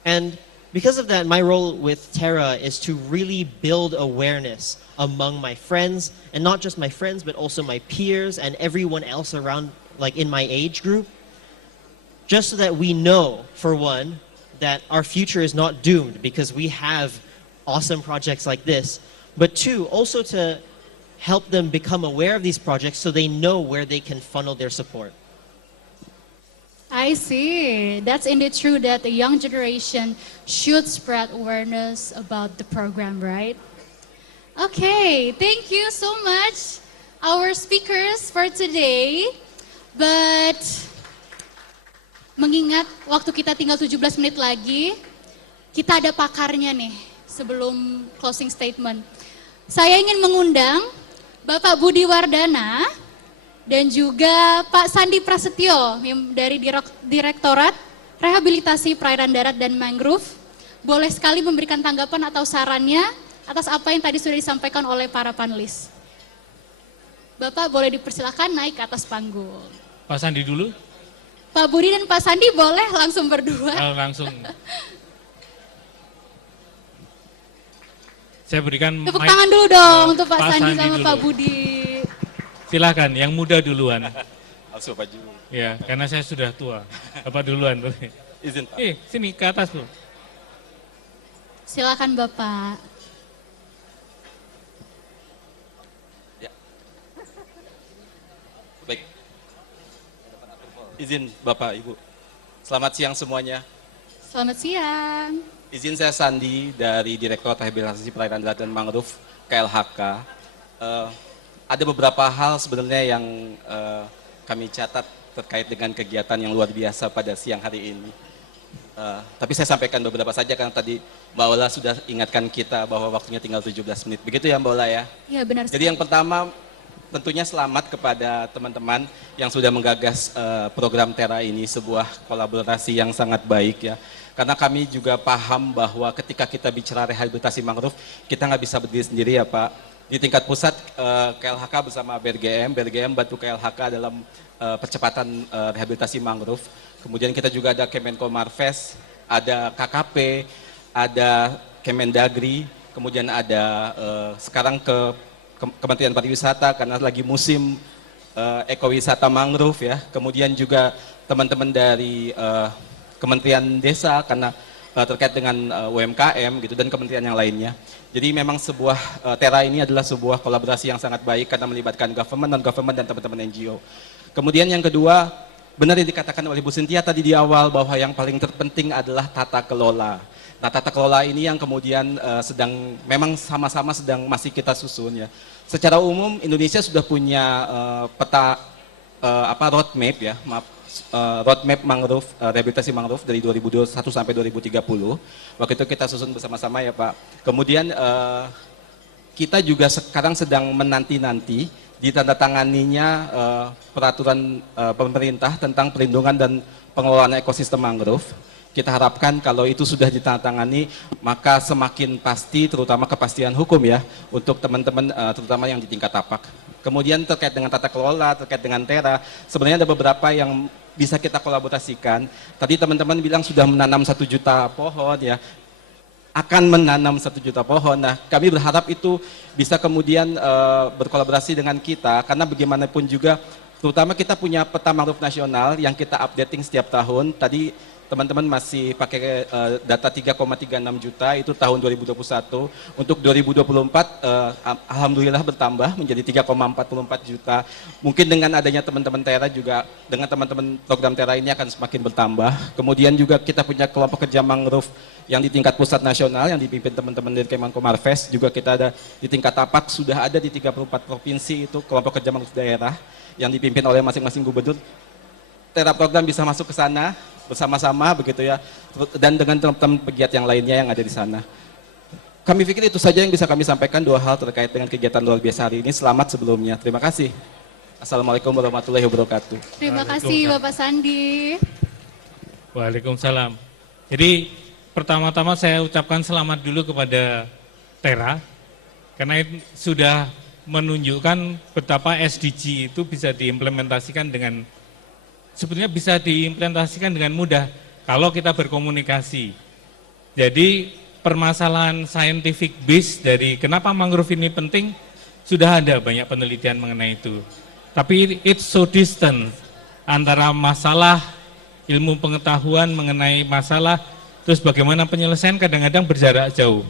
And because of that, my role with Terra is to really build awareness among my friends, and not just my friends, but also my peers and everyone else around, in my age group, just so that we know, for one, that our future is not doomed because we have awesome projects like this, but two, also to help them become aware of these projects so they know where they can funnel their support. I see. That's indeed true that the young generation should spread awareness about the program, right? Okay, thank you so much our speakers for today. But mengingat waktu kita tinggal 17 menit lagi, kita ada pakarnya nih sebelum closing statement. Saya ingin mengundang Bapak Budi Wardana dan juga Pak Sandi Prasetyo dari Direktorat Rehabilitasi Perairan Darat dan Mangrove. Boleh sekali memberikan tanggapan atau sarannya atas apa yang tadi sudah disampaikan oleh para panelis. Bapak boleh dipersilakan naik ke atas panggung. Pak Sandi dulu. Pak Budi dan Pak Sandi boleh langsung berdua. Langsung. Saya berikan Tepuk mic, tangan dulu dong untuk Pak Pak Sandi Sandi sama dulu. Pak Budi. Silakan, yang muda duluan. Langsung baju. Ya, karena saya sudah tua. Bapak duluan. Boleh. Izin Pak. Sini ke atas Bu. Silakan Bapak. Baik. Izin Bapak Ibu. Selamat siang semuanya. Selamat siang. Izin saya Sandi dari Direktorat Rehabilitasi Perairan Darat dan Mangrove KLHK. Ada beberapa hal sebenarnya yang kami catat terkait dengan kegiatan yang luar biasa pada siang hari ini. Tapi saya sampaikan beberapa saja karena tadi Mbak Ola sudah ingatkan kita bahwa waktunya tinggal 17 menit. Begitu ya Mbak Ola ya? Ya benar Jadi yang pertama tentunya selamat kepada teman-teman yang sudah menggagas program TERA ini, sebuah kolaborasi yang sangat baik ya. Karena kami juga paham bahwa ketika kita bicara rehabilitasi mangrove, kita nggak bisa berdiri sendiri ya Pak. Di tingkat pusat KLHK bersama BRGM bantu KLHK dalam percepatan rehabilitasi mangrove. Kemudian kita juga ada Kemenko Marves, ada KKP, ada Kemendagri, kemudian ada sekarang Kementerian Pariwisata karena lagi musim ekowisata mangrove ya. Kemudian juga teman-teman dari Kementerian Desa karena terkait dengan UMKM gitu dan kementerian yang lainnya. Jadi memang sebuah TERA ini adalah sebuah kolaborasi yang sangat baik karena melibatkan government, non-government dan teman-teman NGO. Kemudian yang kedua, benar yang dikatakan oleh Bu Cynthia tadi di awal bahwa yang paling terpenting adalah tata kelola. Nah, tata kelola ini yang kemudian memang sama-sama sedang masih kita susun ya. Secara umum Indonesia sudah punya peta roadmap ya, roadmap mangrove, rehabilitasi mangrove dari 2021 sampai 2030. Waktu itu kita susun bersama-sama ya Pak. Kemudian kita juga sekarang sedang menanti-nanti ditandatanganinya peraturan pemerintah tentang perlindungan dan pengelolaan ekosistem mangrove. Kita harapkan kalau itu sudah ditandatangani, maka semakin pasti terutama kepastian hukum ya untuk teman-teman terutama yang di tingkat tapak. Kemudian terkait dengan tata kelola, terkait dengan TERA, sebenarnya ada beberapa yang bisa kita kolaborasikan. Tadi teman-teman bilang sudah menanam 1 juta pohon ya, akan menanam 1 juta pohon. Nah, kami berharap itu bisa kemudian berkolaborasi dengan kita, karena bagaimanapun juga, terutama kita punya peta mangrove nasional yang kita updating setiap tahun. Tadi teman-teman masih pakai data 3,36 juta itu tahun 2021. Untuk 2024 alhamdulillah bertambah menjadi 3,44 juta. Mungkin dengan adanya teman-teman TERA juga, dengan teman-teman program TERA ini akan semakin bertambah. Kemudian juga kita punya kelompok kerja mangrove yang di tingkat pusat nasional yang dipimpin teman-teman dari Kemenko Marves. Juga kita ada di tingkat tapak, sudah ada di 34 provinsi itu kelompok kerja mangrove daerah yang dipimpin oleh masing-masing gubernur. TERA program bisa masuk ke sana bersama-sama begitu ya, dan dengan teman-teman pegiat yang lainnya yang ada di sana. Kami pikir itu saja yang bisa kami sampaikan, 2 hal terkait dengan kegiatan luar biasa hari ini. Selamat sebelumnya. Terima kasih. Assalamualaikum warahmatullahi wabarakatuh. Terima kasih Bapak Sandi. Waalaikumsalam. Jadi pertama-tama saya ucapkan selamat dulu kepada TERA karena sudah menunjukkan betapa SDG itu bisa diimplementasikan dengan, sebetulnya bisa diimplementasikan dengan mudah kalau kita berkomunikasi. Jadi permasalahan scientific base dari kenapa mangrove ini penting, sudah ada banyak penelitian mengenai itu. Tapi it's so distant antara masalah ilmu pengetahuan mengenai masalah terus bagaimana penyelesaian kadang-kadang berjarak jauh.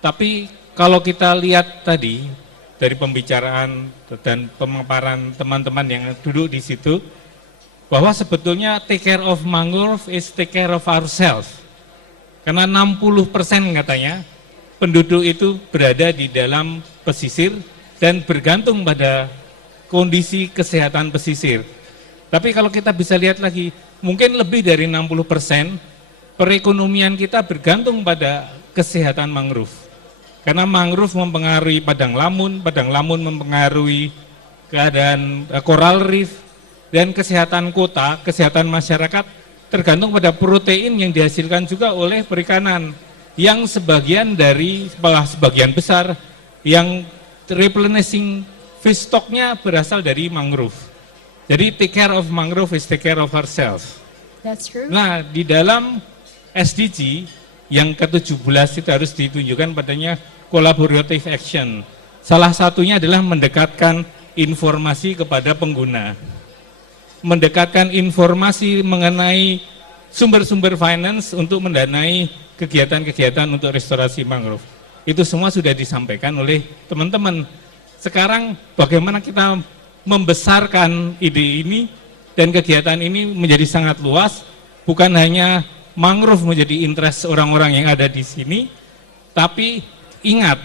Tapi kalau kita lihat tadi dari pembicaraan dan pemaparan teman-teman yang duduk di situ, bahwa sebetulnya take care of mangrove is take care of ourselves. Karena 60% katanya penduduk itu berada di dalam pesisir dan bergantung pada kondisi kesehatan pesisir. Tapi kalau kita bisa lihat lagi, mungkin lebih dari 60% perekonomian kita bergantung pada kesehatan mangrove. Karena mangrove mempengaruhi padang lamun mempengaruhi keadaan coral reef, dan kesehatan kota, kesehatan masyarakat tergantung pada protein yang dihasilkan juga oleh perikanan, yang sebagian besar yang replenishing fish stocknya berasal dari mangrove. Jadi take care of mangrove is take care of ourselves. That's true. Nah, di dalam SDG yang ke-17 itu harus ditunjukkan padanya collaborative action. Salah satunya adalah mendekatkan informasi kepada pengguna. Mendekatkan informasi mengenai sumber-sumber finance untuk mendanai kegiatan-kegiatan untuk restorasi mangrove. Itu semua sudah disampaikan oleh teman-teman. Sekarang bagaimana kita membesarkan ide ini dan kegiatan ini menjadi sangat luas, bukan hanya mangrove menjadi interest orang-orang yang ada di sini, tapi ingat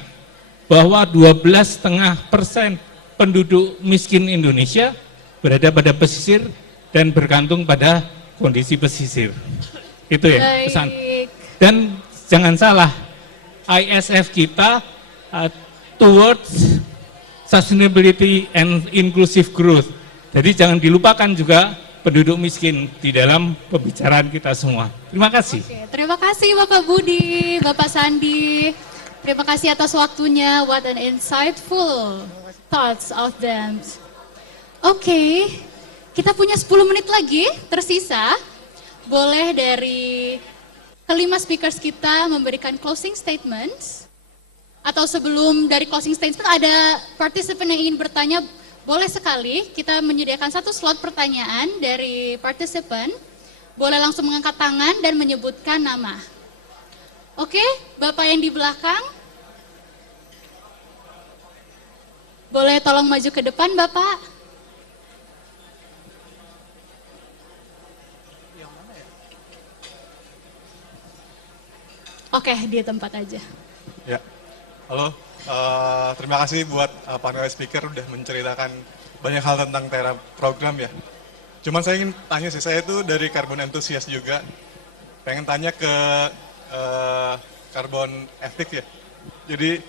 bahwa 12,5% penduduk miskin Indonesia berada pada pesisir dan bergantung pada kondisi pesisir. Itu ya pesan. Baik. Dan jangan salah, ISF kita towards sustainability and inclusive growth. Jadi jangan dilupakan juga penduduk miskin di dalam pembicaraan kita semua. Terima kasih. Oke, terima kasih Bapak Budi, Bapak Sandi. Terima kasih atas waktunya. What an insightful thoughts of them. Oke, kita punya 10 menit lagi tersisa. Boleh dari kelima speakers kita memberikan closing statements. Atau sebelum dari closing statement ada partisipan yang ingin bertanya, boleh sekali kita menyediakan satu slot pertanyaan dari partisipan. Boleh langsung mengangkat tangan dan menyebutkan nama. Oke, Bapak yang di belakang. Boleh tolong maju ke depan, Bapak. Oke, di tempat aja. Ya, halo. Terima kasih buat panel speaker udah menceritakan banyak hal tentang Terra program ya. Cuman saya ingin tanya sih, saya itu dari Carbon Enthusiast juga. Pengen tanya ke Carbon Ethic ya. Jadi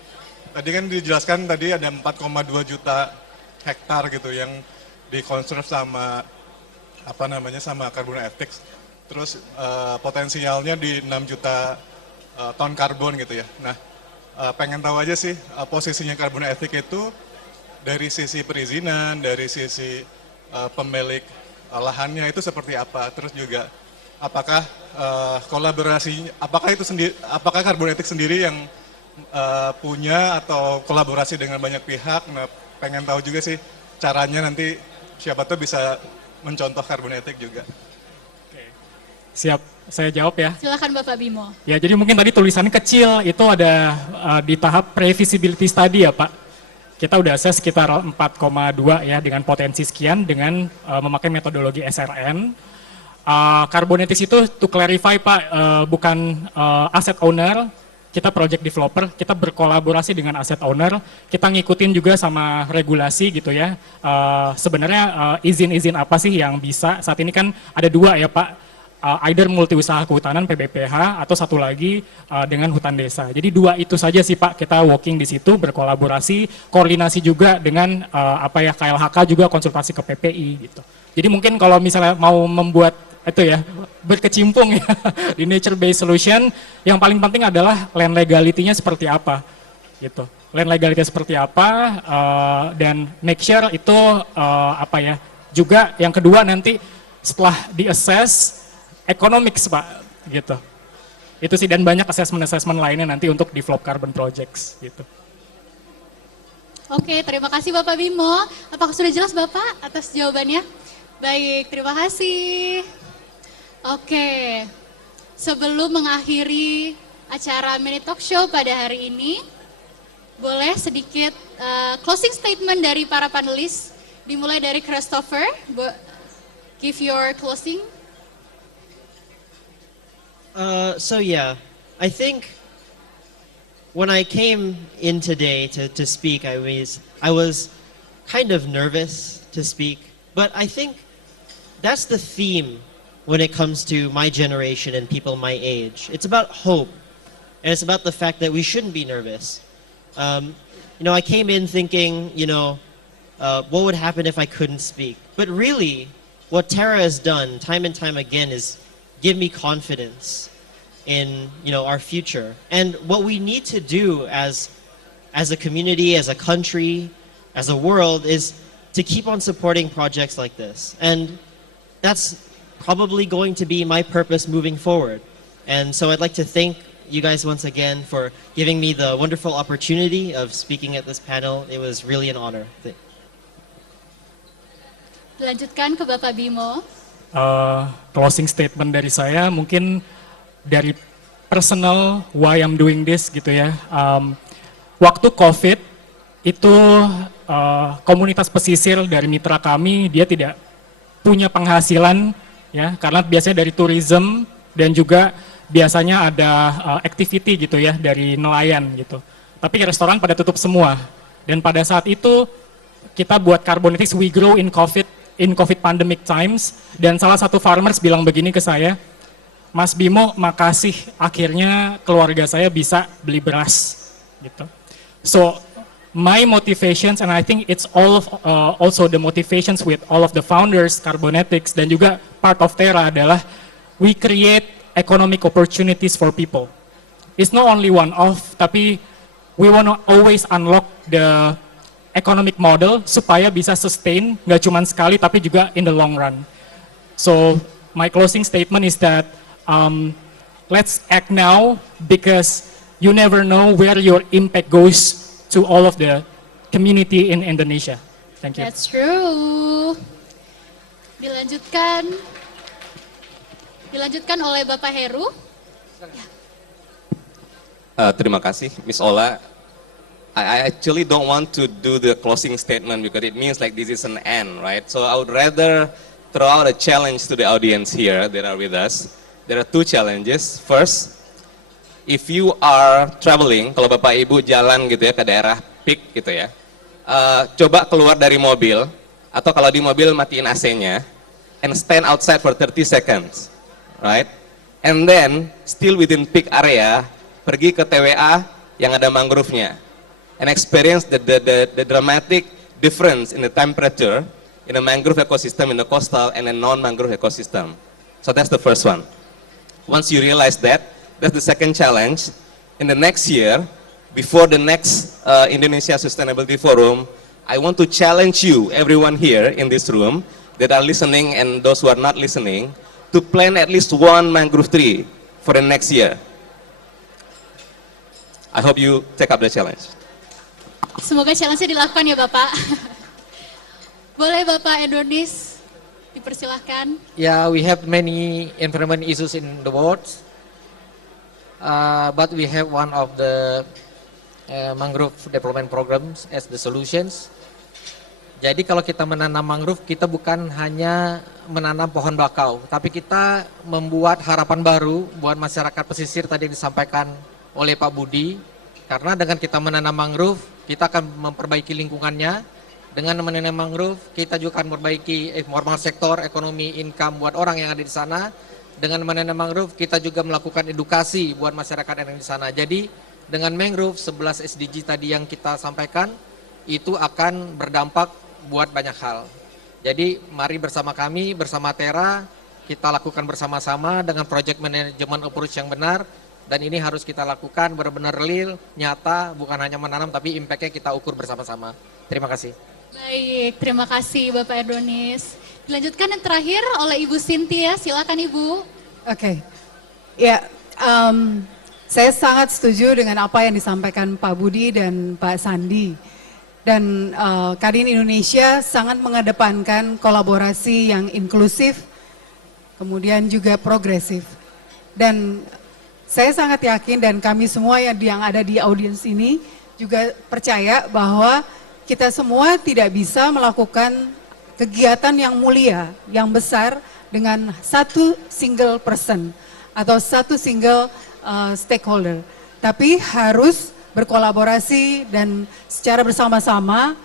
tadi kan dijelaskan tadi ada 4,2 juta hektar gitu yang dikonserv sama sama Carbon Ethics. Terus potensialnya di 6 juta ton karbon gitu ya. Nah, pengen tahu aja sih posisinya Carbon Ethic itu dari sisi perizinan, dari sisi pemilik lahannya itu seperti apa. Terus juga apakah kolaborasi, apakah Carbon Ethic sendiri yang punya atau kolaborasi dengan banyak pihak. Nah, pengen tahu juga sih caranya nanti siapa tuh bisa mencontoh Carbon Ethic juga. Siap, saya jawab ya. Silakan Bapak Bimo. Ya, jadi mungkin tadi tulisannya kecil, itu ada di tahap pre-feasibility study ya Pak. Kita udah assess sekitar 4,2 ya dengan potensi sekian dengan memakai metodologi SRN. Carbonetis itu to clarify Pak, bukan asset owner, kita project developer, kita berkolaborasi dengan asset owner, kita ngikutin juga sama regulasi gitu ya. Sebenarnya izin-izin apa sih yang bisa, saat ini kan ada 2 ya Pak. Either multi usaha kehutanan PBPH atau satu lagi dengan hutan desa. Jadi 2 itu saja sih Pak, kita working di situ berkolaborasi, koordinasi juga dengan KLHK juga konsultasi ke PPI gitu. Jadi mungkin kalau misalnya mau membuat itu ya berkecimpung ya di nature based solution, yang paling penting adalah land legality-nya seperti apa gitu. Land legality seperti apa dan make sure itu juga yang kedua nanti setelah di-assess economics Pak, gitu. Itu sih, dan banyak assessment lainnya nanti untuk develop carbon projects, gitu. Oke, terima kasih Bapak Bimo. Apakah sudah jelas Bapak atas jawabannya? Baik, terima kasih. Oke, sebelum mengakhiri acara Mini Talk Show pada hari ini, boleh sedikit closing statement dari para panelis, dimulai dari Christopher, give your closing. So yeah, I think when I came in today to speak, I was kind of nervous to speak, but I think that's the theme when it comes to my generation and people my age. It's about hope, and it's about the fact that we shouldn't be nervous. I came in thinking, what would happen if I couldn't speak? But really, what Tara has done time and time again is give me confidence in our future. And what we need to do as a community, as a country, as a world is to keep on supporting projects like this. And that's probably going to be my purpose moving forward. And so I'd like to thank you guys once again for giving me the wonderful opportunity of speaking at this panel. It was really an honor. Dilanjutkan ke Bapak Bimo. Closing statement dari saya mungkin dari personal why I'm doing this gitu ya. Waktu COVID itu komunitas pesisir dari mitra kami dia tidak punya penghasilan ya karena biasanya dari tourism dan juga biasanya ada activity gitu ya dari nelayan gitu. Tapi restoran pada tutup semua dan pada saat itu kita buat Carbonetics we grow in COVID pandemic times dan salah satu farmers bilang begini ke saya, Mas Bimo makasih akhirnya keluarga saya bisa beli beras gitu. So my motivations and I think it's all of, also the motivations with all of the founders Carbonetics dan juga part of Terra adalah we create economic opportunities for people. It's not only one-off tapi we want to always unlock the economic model supaya bisa sustain, nggak cuma sekali tapi juga in the long run. So my closing statement is that let's act now because you never know where your impact goes to all of the community in Indonesia. Thank you. That's true. Dilanjutkan oleh Bapak Heru. Terima kasih, Miss Ola. I actually don't want to do the closing statement because it means like this is an end, right? So I would rather throw out a challenge to the audience here that are with us. There are two challenges. First, if you are traveling, kalau Bapak Ibu jalan gitu ya ke daerah peak gitu ya, coba keluar dari mobil atau kalau di mobil matiin AC-nya and stand outside for 30 seconds, right? And then still within peak area, pergi ke TWA yang ada mangrove-nya. And experience the dramatic difference in the temperature in a mangrove ecosystem, in the coastal and a non-mangrove ecosystem. So that's the first one. Once you realize that, that's the second challenge. In the next year, before the next Indonesia Sustainability Forum, I want to challenge you, everyone here in this room, that are listening and those who are not listening, to plant at least one mangrove tree for the next year. I hope you take up the challenge. Semoga challenge-nya dilakukan ya Bapak. Boleh Bapak Adonis dipersilahkan. Yeah, we have many environment issues in the world, but we have one of the mangrove development programs as the solutions. Jadi kalau kita menanam mangrove, kita bukan hanya menanam pohon bakau, tapi kita membuat harapan baru buat masyarakat pesisir tadi yang disampaikan oleh Pak Budi. Karena dengan kita menanam mangrove, kita akan memperbaiki lingkungannya. Dengan menanam mangrove, kita juga akan memperbaiki normal sektor, ekonomi, income buat orang yang ada di sana. Dengan menanam mangrove, kita juga melakukan edukasi buat masyarakat yang ada di sana. Jadi dengan mangrove, 11 SDG tadi yang kita sampaikan, itu akan berdampak buat banyak hal. Jadi mari bersama kami, bersama Terra, kita lakukan bersama-sama dengan project management approach yang benar. Dan ini harus kita lakukan benar-benar real, nyata, bukan hanya menanam tapi impact-nya kita ukur bersama-sama. Terima kasih. Baik, terima kasih Bapak Adonis. Dilanjutkan yang terakhir oleh Ibu Cynthia, silakan Ibu. Oke, ya saya sangat setuju dengan apa yang disampaikan Pak Budi dan Pak Sandi. Dan Kadin Indonesia sangat mengedepankan kolaborasi yang inklusif, kemudian juga progresif. Dan saya sangat yakin dan kami semua yang ada di audiens ini juga percaya bahwa kita semua tidak bisa melakukan kegiatan yang mulia, yang besar dengan satu single person atau satu single stakeholder. Tapi harus berkolaborasi dan secara bersama-sama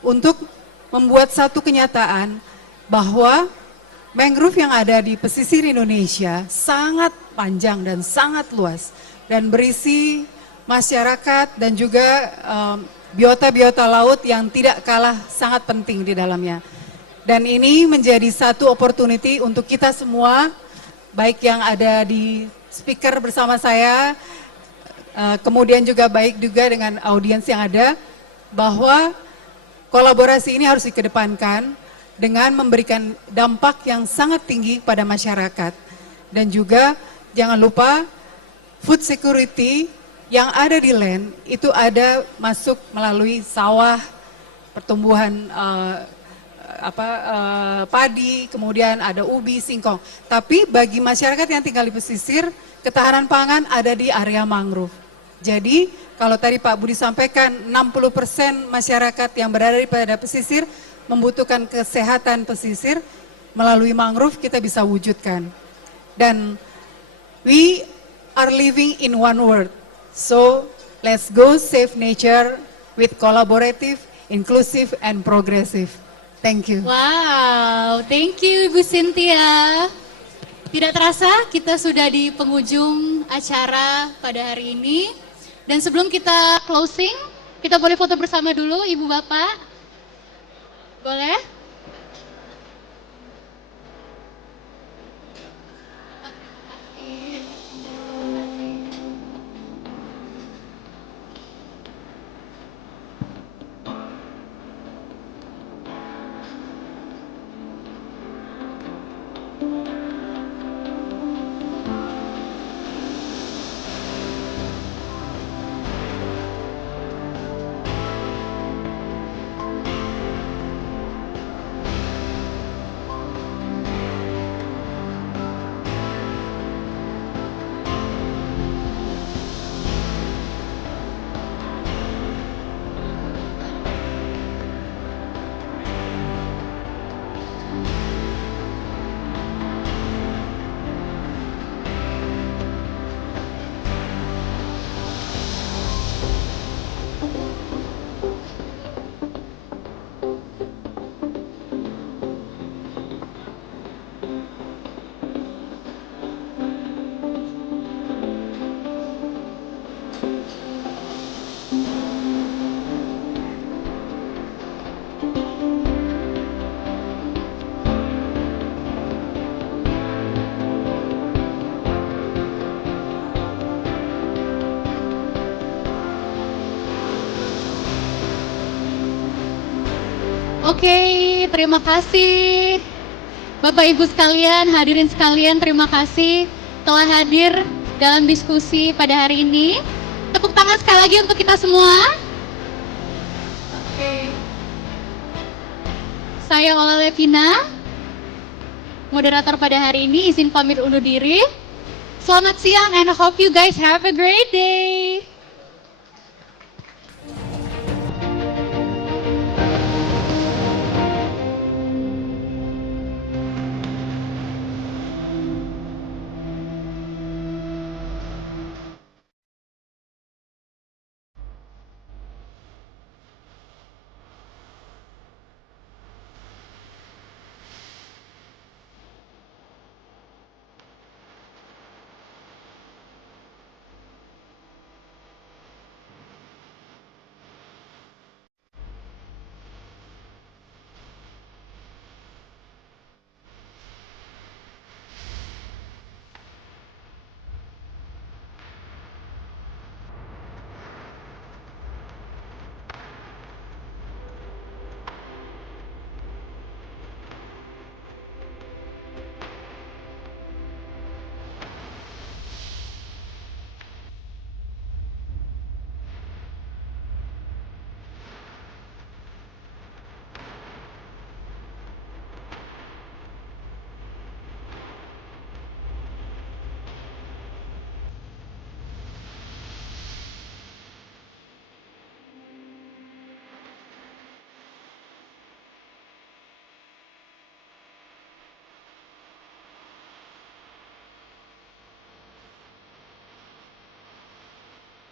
untuk membuat satu kenyataan bahwa mangrove yang ada di pesisir Indonesia sangat panjang dan sangat luas dan berisi masyarakat dan juga biota-biota laut yang tidak kalah sangat penting di dalamnya. Dan ini menjadi satu opportunity untuk kita semua, baik yang ada di speaker bersama saya, kemudian juga baik juga dengan audiens yang ada, bahwa kolaborasi ini harus dikedepankan dengan memberikan dampak yang sangat tinggi pada masyarakat. Dan juga jangan lupa food security yang ada di land itu ada masuk melalui sawah, pertumbuhan padi, kemudian ada ubi, singkong. Tapi bagi masyarakat yang tinggal di pesisir, ketahanan pangan ada di area mangrove. Jadi kalau tadi Pak Budi sampaikan 60% masyarakat yang berada pada pesisir membutuhkan kesehatan pesisir, melalui mangrove kita bisa wujudkan. Dan we are living in one world. So let's go save nature with collaborative, inclusive, and progressive. Thank you. Wow, thank you Ibu Cynthia. Tidak terasa kita sudah di penghujung acara pada hari ini. Dan sebelum kita closing, kita boleh foto bersama dulu Ibu Bapak. Boleh? Oke, terima kasih Bapak Ibu sekalian, hadirin sekalian, terima kasih telah hadir dalam diskusi pada hari ini. Tepuk tangan sekali lagi untuk kita semua. Oke. Saya Ola Levina, moderator pada hari ini, izin pamit undur diri. Selamat siang and I hope you guys have a great day.